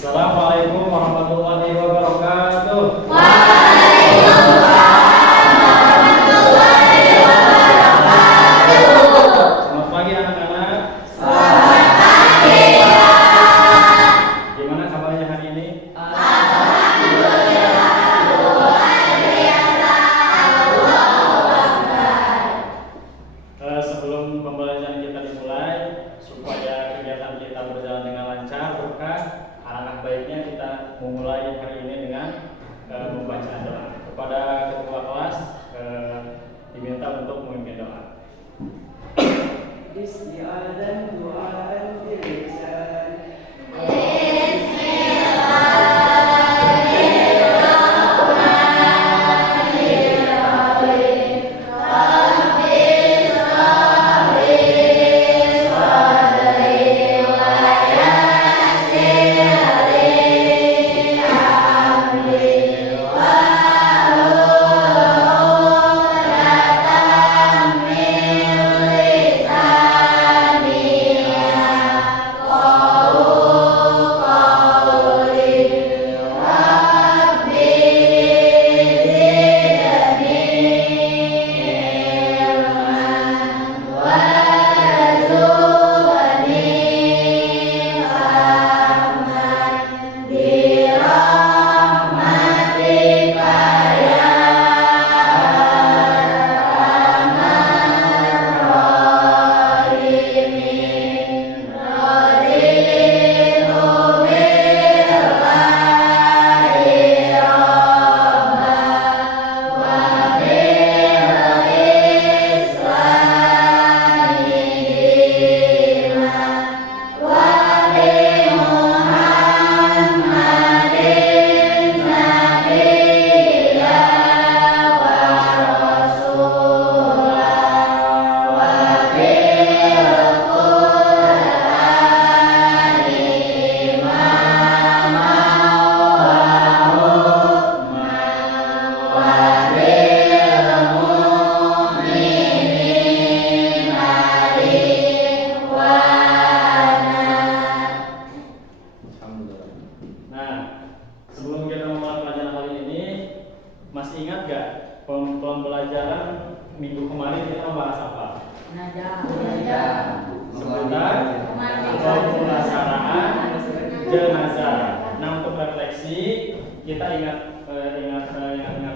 Assalamualaikum warahmatullahi wabarakatuh. Selamat pagi anak-anak. Gimana kabarnya hari ini? Sebelum pembelajaran kita dimulai, supaya kegiatan kita berjalan dengan lancar, berkah, alangkah baiknya kita memulai hari ini dengan membaca doa. Kepada ketua kelas diminta untuk memimpin doa. Masih ingat gak pembelajaran minggu kemarin kita membahas apa? Sebentar pemulasaran jenazah. Nah, untuk refleksi kita ingat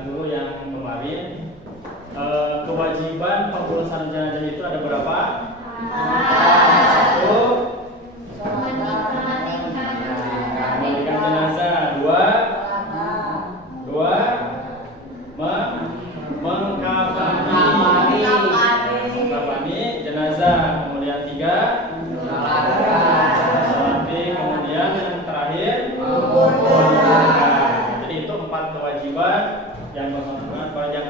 dulu yang kemarin. Kewajiban pemulasaran jenazah itu ada berapa? Satu, memandikan jenazah. Dua, mengkafani jenazah. Kemudian 3, salati. Kemudian yang terakhir, jadi itu 4 kewajiban yang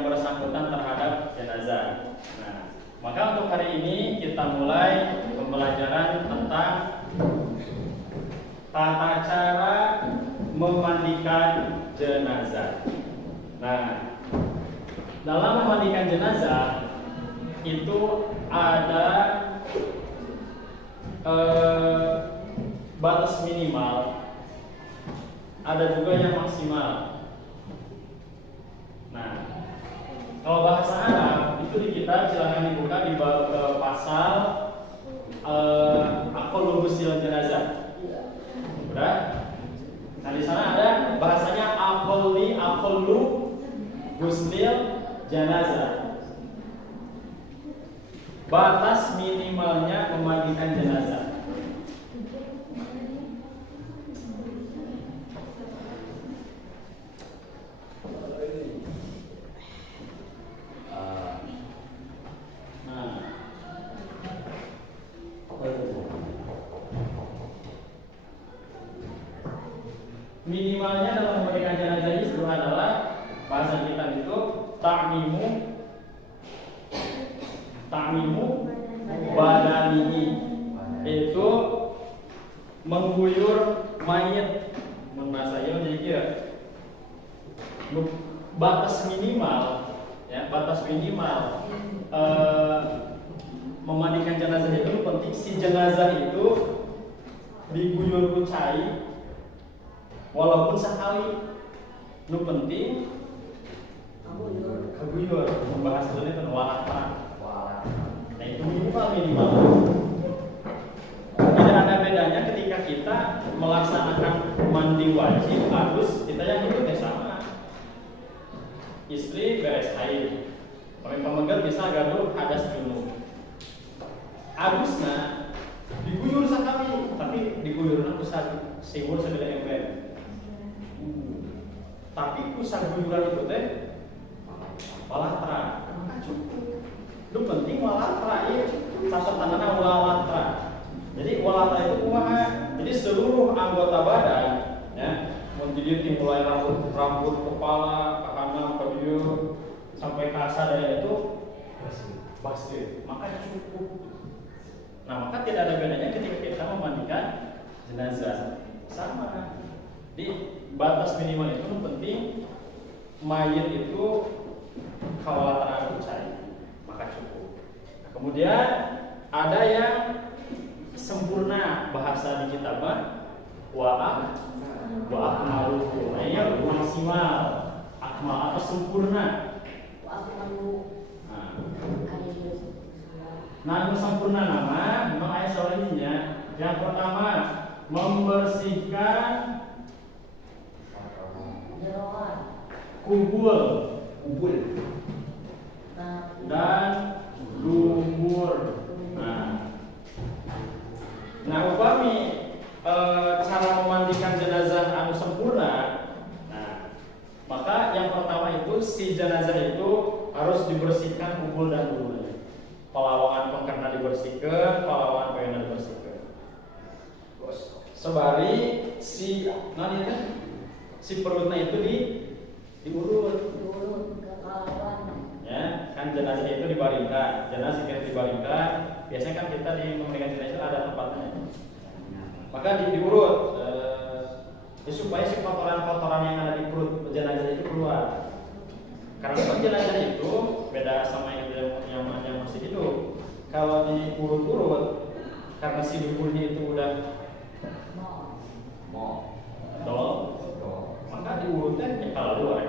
bersangkutan terhadap jenazah. Nah, maka untuk hari ini kita mulai pembelajaran tentang tata cara memandikan jenazah. Nah, dalam memandikan jenazah itu ada batas minimal, ada juga yang maksimal. Nah, kalau bahasa Arab itu di kitab silakan dibuka di pasal aqallu ghusl jenazah. Udah? Nah, di sana ada bahasanya aqallu ghusl jenazah. Batas minimalnya memandikan jenazah. Minimalnya dalam memandikan jenazah itu adalah bahasa kita itu ta'mimu badanihi, itu mengguyur mayat. Bahasanya jadi kira batas minimal, ya, batas minimal memandikan jenazah itu penting. Si jenazah itu diguyur cai walaupun sekali. Nu penting kaguyur membahas dulu itu walatra. Nah itu minimal. Tidak ada bedanya ketika kita melaksanakan mandi wajib harus kita yang itu sama. Istri beres haid, pemegat bisa gaduh hadas junub. Agusna diguyur sekali, tapi diguyurna kusah siwur segede ember. Tapi kusah guyuran itu teh walatra, maka cukup. Itu penting walatra, ya. Catatanana walatra. Jadi walatra itu kumaha? Jadi seluruh anggota badan, ya, menjadi dimulai rambut kepala, kanan, kedieu, sampai ke asadaya itu basir, maka cukup. Nah, maka tidak ada bedanya ketika kita memandikan jenazah. Sama. Di batas minimal itu penting mayit itu kawalataan kucai, maka cukup. Nah, kemudian ada yang sempurna, bahasa di kitab akmalu. Nah, ini maksimal, akmal atau sempurna. Nah, itu sempurna nama memang ayat soalnya. Yang pertama, membersihkan kubul dan lumpur. Nah, upami cara memandikan jenazah anu sempurna. Nah, maka yang pertama itu si jenazah itu harus dibersihkan kubul dan lumpurnya. Pelawangan pengkerna dibersihkan, pelawangan pengkerna dibersihkan. Sebari si perutnya itu diurut. Ya, kan jenazah itu dibaringkan. Jenazah kita dibaringkan. Biasanya kan kita di memandikan jenazah ada tempatnya. Maka diurut supaya si kotoran-kotoran yang ada di perut jenazah itu keluar. Karena jenazah itu beda sama yang masih hidup. Kalau diurut-urut, karena si dukurnya itu udah maka diurutnya kalau luar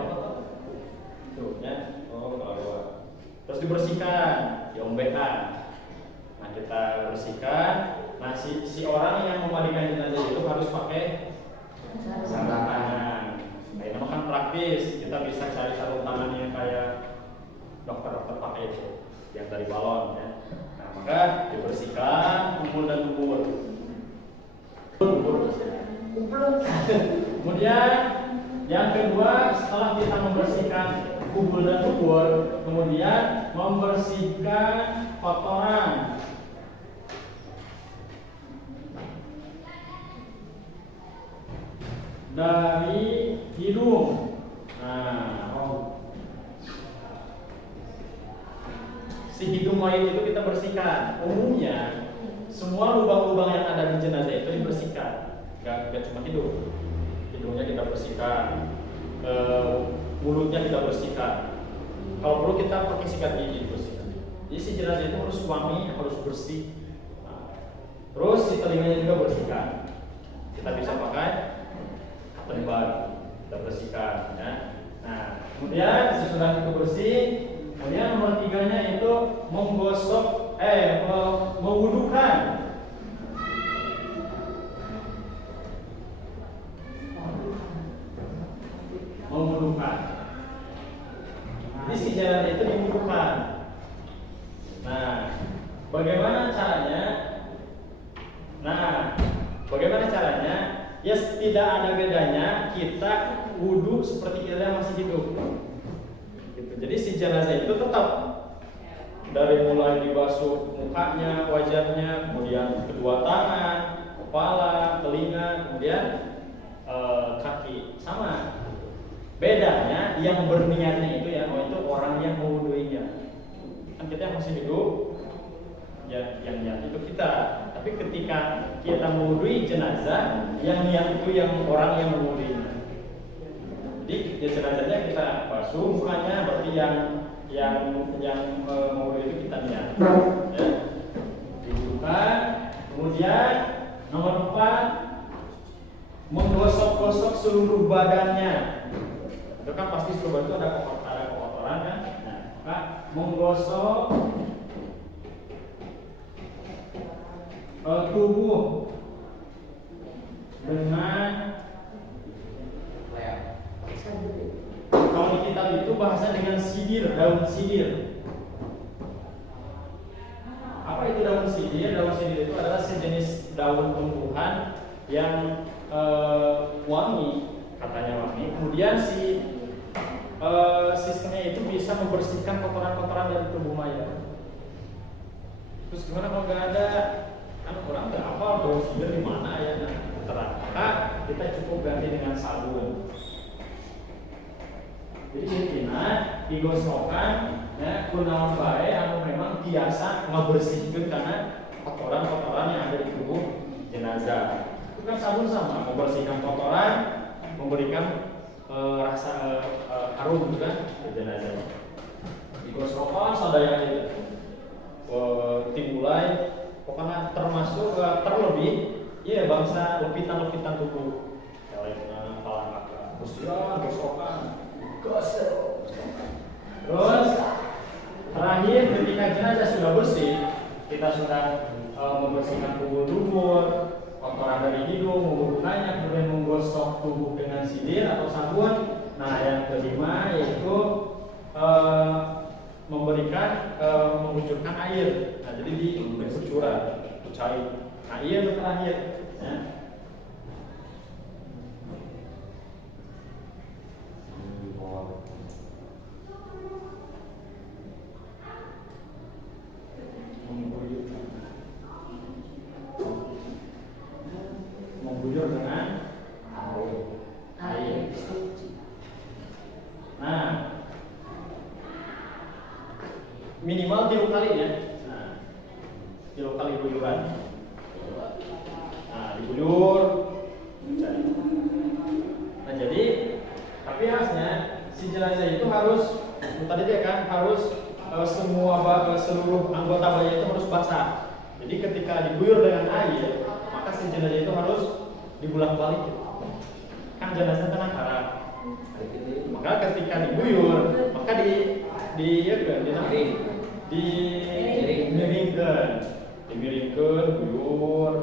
tuh ya, kalau luar. Terus dibersihkan, diombekan. Nah, kita bersihkan. Nah, si orang yang memandikan jenazah itu harus pakai sarung tangan. Nah, ini kan praktis. Kita bisa cari sarung tangan yang kayak dokter pakai itu, yang dari balon ya. Nah, maka dibersihkan kubul dan lumpur. Kemudian yang kedua, setelah kita membersihkan kubul dan lumpur, kemudian membersihkan kotoran. Dari hidung. Nah, si hidung mayit itu kita bersihkan. Umumnya semua lubang-lubang yang ada di jenazah itu dibersihkan. Gak cuma hidung. Hidungnya kita bersihkan, mulutnya kita bersihkan. Kalau perlu kita pakai sikat gigi dibersihkan. Jadi si jenazah itu harus wangi, harus bersih. Nah, terus si telinganya juga bersihkan. Kita bisa pakai lembar, kita bersihkan. Ya. Nah, kemudian sesudah itu bersih, kemudian nomor 3-nya itu menggosok, mewudukan. Jadi si jalan itu dibutuhkan. Nah, bagaimana caranya? Ya, tidak ada bedanya kita wudhu seperti kita masih hidup. Gitu. Jadi si jenazah itu tetap dari mulai dibasuh mukanya, wajahnya, kemudian kedua tangan, kepala, telinga, kemudian kaki, sama. Bedanya yang berniatnya itu itu orang yang mewuduinya. Kan kita yang masih hidup, ya yang niat itu kita. Tapi ketika kita mewudui jenazah, yang niat itu yang orang yang mewuduinya. Jadi jenazahnya kita basuh mukanya, berarti yang mewudui itu kita niat. Ya. Dibuka. Kemudian nomor 4, menggosok-gosok seluruh badannya. Itu kan pasti seluruh badan itu ada kotoran kan. Nah, maka menggosok tubuh dengan, kalau di kitab itu bahasa dengan sidir, daun sidir. Apa itu daun sidir? Daun sidir itu adalah sejenis daun tumbuhan yang wangi, katanya wangi. Kemudian sistemnya itu bisa membersihkan kotoran-kotoran dari tubuh mayat. Terus gimana kalau nggak ada? Kan orang nggak apa daun sidir di mana ya? Maka kita cukup ganti dengan sabun. Jadi intinya digosokkan ya kunaon bae anu memang biasa ngebersihkeun karena kotoran-kotoran yang ada di tubuh jenazah. Itu kan sabun sama membersihkan kotoran, memberikan rasa harum gitu kan di jenazah. Digosokkan sadaya itu. Timbulai pokoknya termasuk terlebih ya bangsa lepitan-lepitan tubuh. Kayak palang kakak, gosokan. Terus terakhir ketika jenazah sudah bersih, kita sudah membersihkan tubuh, kotoran dari hidung, menggunakannya, kemudian menggosok tubuh dengan sidir atau sabun. Nah, yang kelima yaitu mengucurkan air. Nah, jadi di bercucuran, cair. Nah, air terakhir. Ya. Mengguyur dengan air. Nah, minimal 3 kali ya. Nah, 3 kali guyuran. Nah, diguyur. Nah, jadi tapi harusnya si jenazah itu harus tadi dia kan harus seluruh anggota badannya itu harus basah. Jadi ketika diguyur dengan air, maka si jenazah itu harus dibolak-balik. Kan jenazah tenang harap. Maka ketika diguyur, maka dimiringkeun, guyur.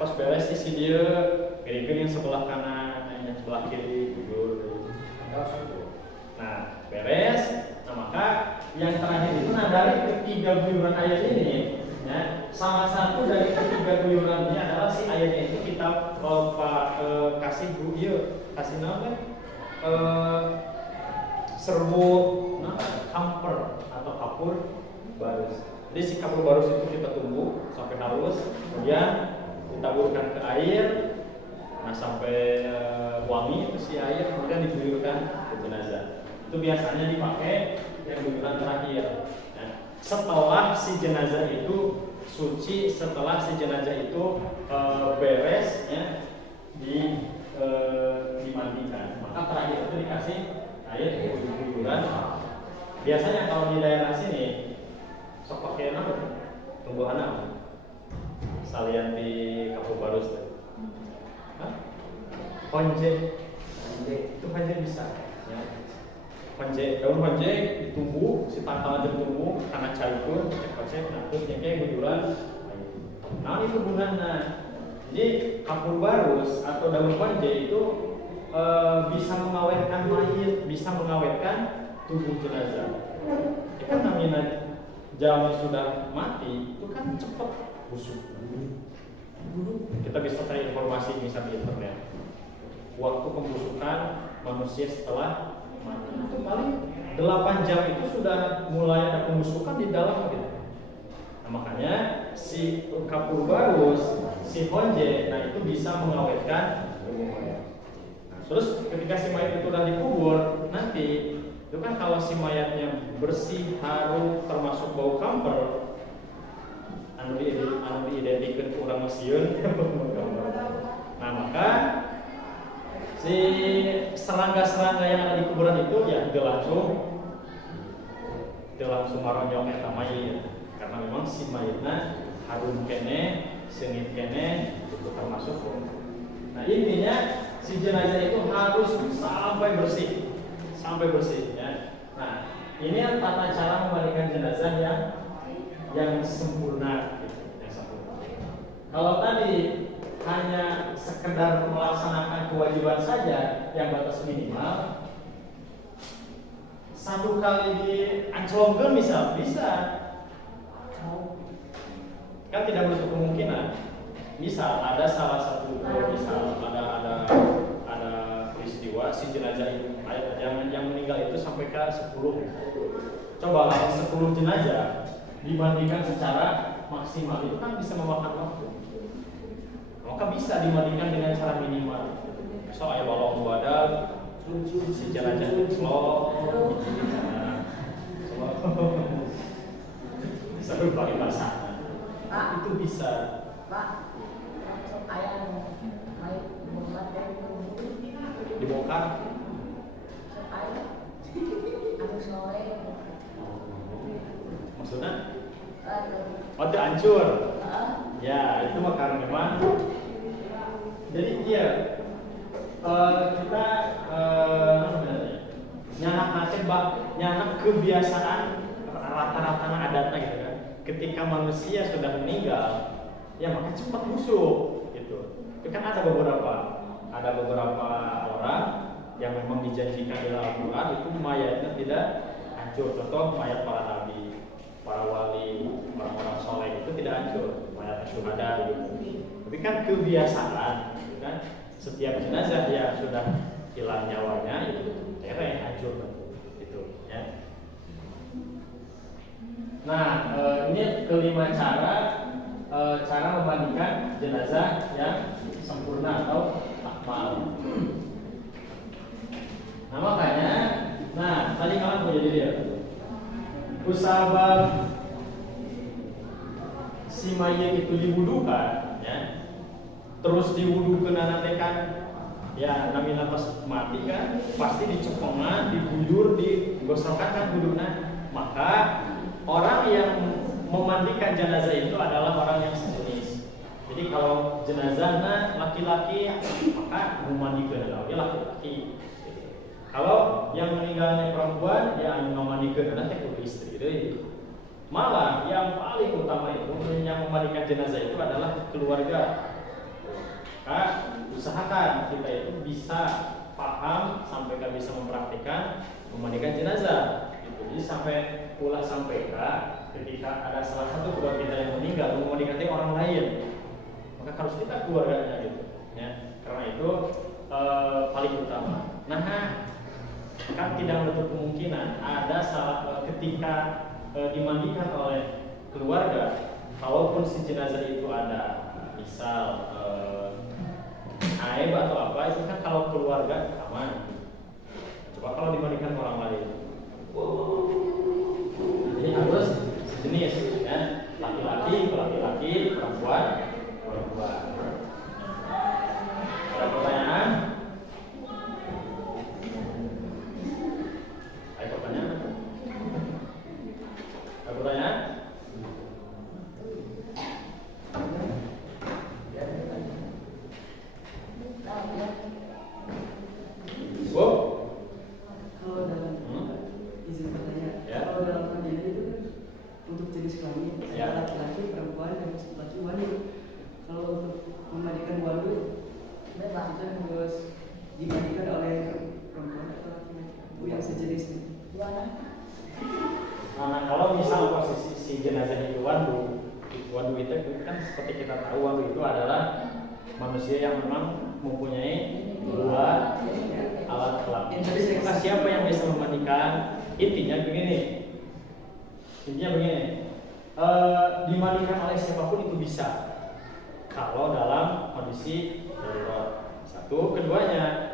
Pas beres si dia miringkeun yang sebelah kanan, yang sebelah kiri guyur. Nah, beres. Nah, maka yang terakhir itu dari ketiga guyuran air ini, ya, salah satu dari ketiga guyuran ini adalah si airnya itu kita kasih namanya serbuk, kamper atau kapur barus. Jadi si kapur barus itu kita tunggu sampai halus, kemudian ditaburkan ke air, nah sampai wangi itu si air, kemudian diguyurkan ke jenazah. Itu biasanya dipakai yang guyuran terakhir. Nah, setelah si jenazah itu suci, setelah si jenazah itu beres, ya, dimandikan, maka terakhir itu dikasih air guyuran. Biasanya kalau di daerah sini sok pakai tumbuhan apa? Salian di Kapur Barus. Konje. Itu konje bisa. Ya. Konje, daun konje ditumbuh, si tangkal ditumbuh, karena cairun, cek nah terus nyengke guyuran. Nah itu gunanya. Jadi Kapur Barus atau daun konje itu bisa mengawetkan mayit, bisa mengawetkan tubuh jenazah. Kan namanya jam sudah mati itu kan cepat busuk. Kita bisa cari informasi misalnya di internet. Waktu pembusukan manusia setelah mati itu paling 8 jam itu sudah mulai ada pembusukan di dalam gitu. Nah, makanya si Kapur Barus, si honje, nah itu bisa mengawetkan tubuh mayat. Nah, terus ketika si mayat itu sudah dikubur, nanti itu kan kalau si mayatnya bersih, harum, termasuk bau kamper, anu diidentikan ke orang Mesieun. Nah, maka si serangga-serangga yang ada di kuburan itu ya dia langsung maronyong eta mayit, karena memang si mayitna harum kene, seungit kene, itu termasuk. Nah, Nah intinya si jenazah itu harus sampai bersih ya. Nah ini tata cara memandikan jenazah yang sempurna gitu, yang sempurna. Kalau tadi hanya sekedar melaksanakan kewajiban saja yang batas minimal, satu kali dianclongkeun bisa kan tidak menutup kemungkinan. Misal ada salah satu ada peristiwa si jenazah itu yang meninggal itu sampai ke 10. Coba 10 jenazah dimandikan secara maksimal itu kan bisa memakan waktu. Maka bisa dimandikan dengan cara minimal. So aya balong badak si jenazah itu slow seru pakai bahasa. Itu bisa. Pak, ayam baik Dibongkar. harus sore. Maksudnya? Oh, hancur. Ya, itu mah karena memang. Jadi iya, kita nyanak kebiasaan rata-rata adatnya gitu kan. Ketika manusia sudah meninggal, ya maka cepat busuk gitu. Itu kan ada beberapa orang yang memang dijanjikan dalam Al-Quran itu mayatnya tidak hancur. Contoh mayat para nabi, para wali, orang-orang soleh itu tidak hancur, mayat syuhada gitu. Tapi kan kebiasaan, gitu kan? Setiap jenazah yang sudah hilang nyawanya itu hancur gitu ya. Nah, ini kelima cara memandikan jenazah yang sempurna atau akmal. Nah makanya, tadi kalian punya diri ya. Usabab si mayit itu diwudukan, ya. Terus diwudukeun nanti kan, ya namina pas mati kan, pasti dicepengan, diguyur, digosokkan kan wuduna. Maka orang yang memandikan jenazah itu adalah orang yang sejenis. Jadi kalau jenazahnya laki-laki, maka memandikan laki-laki. Kalau yang meninggalnya perempuan, ya memandikan nanti ke istri. Malah yang paling utama itu yang memandikan jenazah itu adalah keluarga. Maka usahakan kita itu bisa paham sampai bisa mempraktikkan memandikan jenazah. Jadi sampai pula sampai ketika ada salah satu keluarga kita yang meninggal memandikan orang lain, maka harus kita keluarganya gitu. Ya, karena itu paling utama. Nah, kan tidak menutup kemungkinan ada ketika dimandikan oleh keluarga, kalaupun si jenazah itu ada misal aib atau apa, itu kan kalau keluarga aman. Coba kalau dimandikan orang lain, jadi harus sejenis ya, laki-laki, perempuan. Ada pertanyaan? Nah, kalau misal posisi si jenazah itu wandu itu kan seperti kita tahu wandu itu adalah manusia yang memang mempunyai dua alat kelamin. Maka siapa yang bisa memandikan? Intinya begini, dimandikan oleh siapapun itu bisa. Kalau dalam kondisi darurat. Satu, keduanya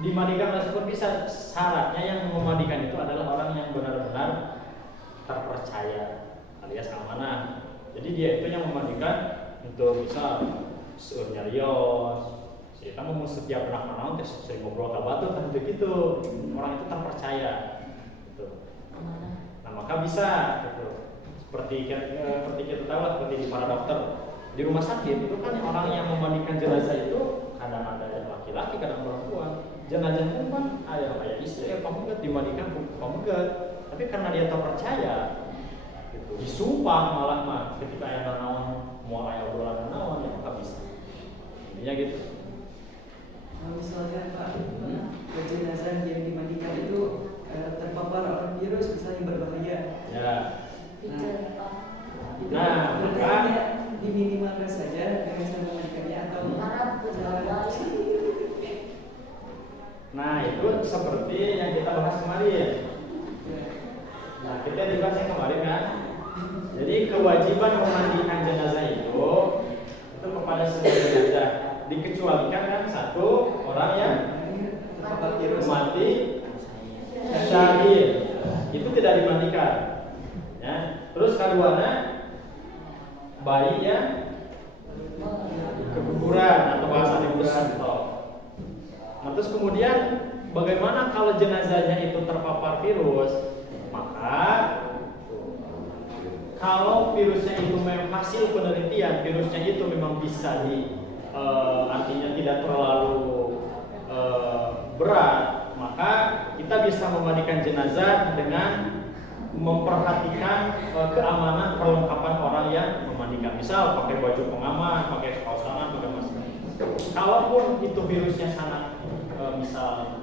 dimandikan oleh siapapun bisa. Syaratnya yang memandikan itu adalah orang yang benar-benar terpercaya alias amanah. Jadi dia itu yang memandikan untuk misal nyarios, kita mau setiap pernah naon teh sering ngobrol ka batu kan begitu. Orang itu terpercaya gitu. Nah, maka bisa gitu. Seperti kita tahu lah, seperti di para dokter di rumah sakit itu kan orang yang memandikan jenazah itu kadang ada yang laki-laki, kadang perempuan. Jenazah itu kan ayah istri, pamegat dimandikan pamegat. Tapi karena dia tak percaya, gitu, disumpah malah mah ketika ayah naon mau ayah obrolan naon ya nggak bisa. Intinya gitu. Misalnya Pak, jenazah yang dimandikan itu terpapar oleh virus misalnya berbahaya. Ya. Itu Nah, hendaknya diminimalkan saja dengan cara memandikannya atau Nah, itu seperti yang kita bahas kemarin. Nah, kita dibahas yang kemarin kan. Jadi kewajiban memandikan jenazah itu kepada semua jenazah. Dikecualikan kan satu orang yang terpapar virus mati syahid, itu tidak dimandikan. Ya. Terus keduanya bayi yang keguguran atau bahasa Indonesia. Nah, terus kemudian bagaimana kalau jenazahnya itu terpapar virus? Maka kalau virusnya itu memang hasil penelitian, virusnya itu memang bisa artinya tidak terlalu berat, maka kita bisa memandikan jenazah dengan memperhatikan keamanan perlengkapan orang yang memandikan. Misal pakai baju pengaman, pakai kaos tangan, pakai masker. Kalaupun itu virusnya sangat misal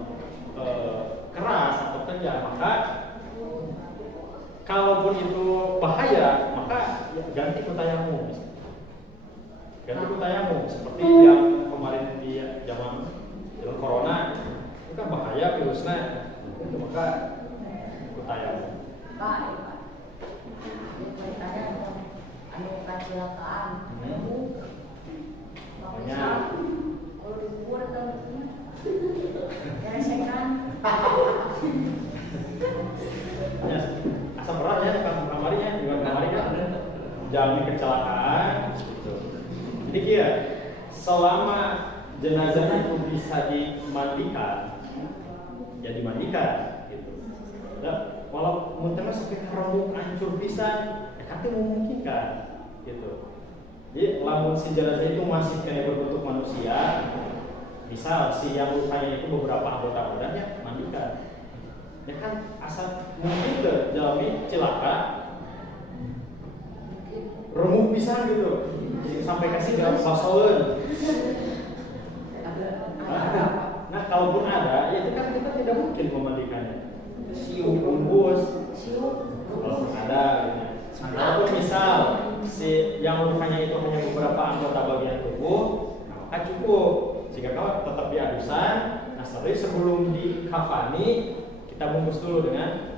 keras atau kejam, maka kalaupun itu bahaya, maka ganti ku tayamum. Ganti ku tayamum seperti yang kemarin di zaman corona itu kan bahaya virusnya, itu maka ku tayamum. Pak, beritanya anu kecelakaan. Makanya Kalau dikubur kan gesekan. ya, asam berat ya, kamarinya juga kamarinya jalani kecelakaan. Jadi kira selama jenazah itu bisa dimandikan, ya dimandikan, gitu. Dan walau muntah sampai kerembuk hancur pisan, ya kan itu memungkinkan, gitu. Jadi lamun si jenazah itu masih kayak berbentuk manusia, misal si yang lukanya itu beberapa anggota badannya mandikan, ya kan asal mungkin ke jalmi cilaka, remuk pisan gitu, sampai kasih dalam pasawan. Nah, kalaupun ada, ya itu kan kita tidak mungkin memandikannya. Siu, bungkus, kalaupun ada, gitu. Nah, kalaupun misal si yang lukanya itu hanya beberapa anggota bagian tubuh, nah, maka cukup. Jika kau tetap diadusan, nah setelah sebelum dikafani, kita bungkus dulu dengan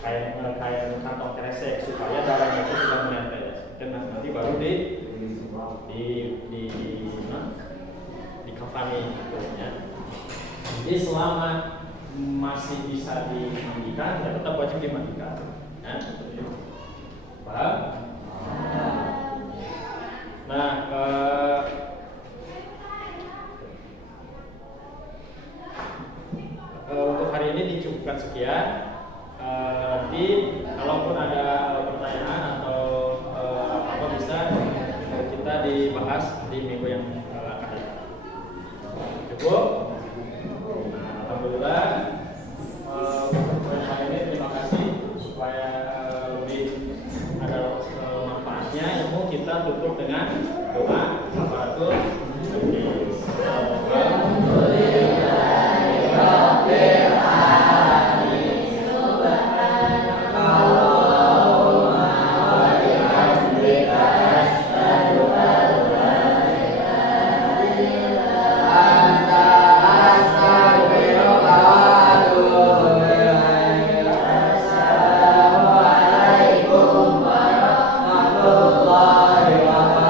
kain kantong kresek supaya darahnya itu sudah menempel. Dan nanti baru dikafani gitu ya. Jadi selama masih bisa dimandikan, ya tetap wajib dimandikan. Ya, paham? Nah, untuk hari ini dicukupkan sekian. Nanti kalaupun ada pertanyaan atau apa bisa kita dibahas di minggu yang akan datang. Cukup?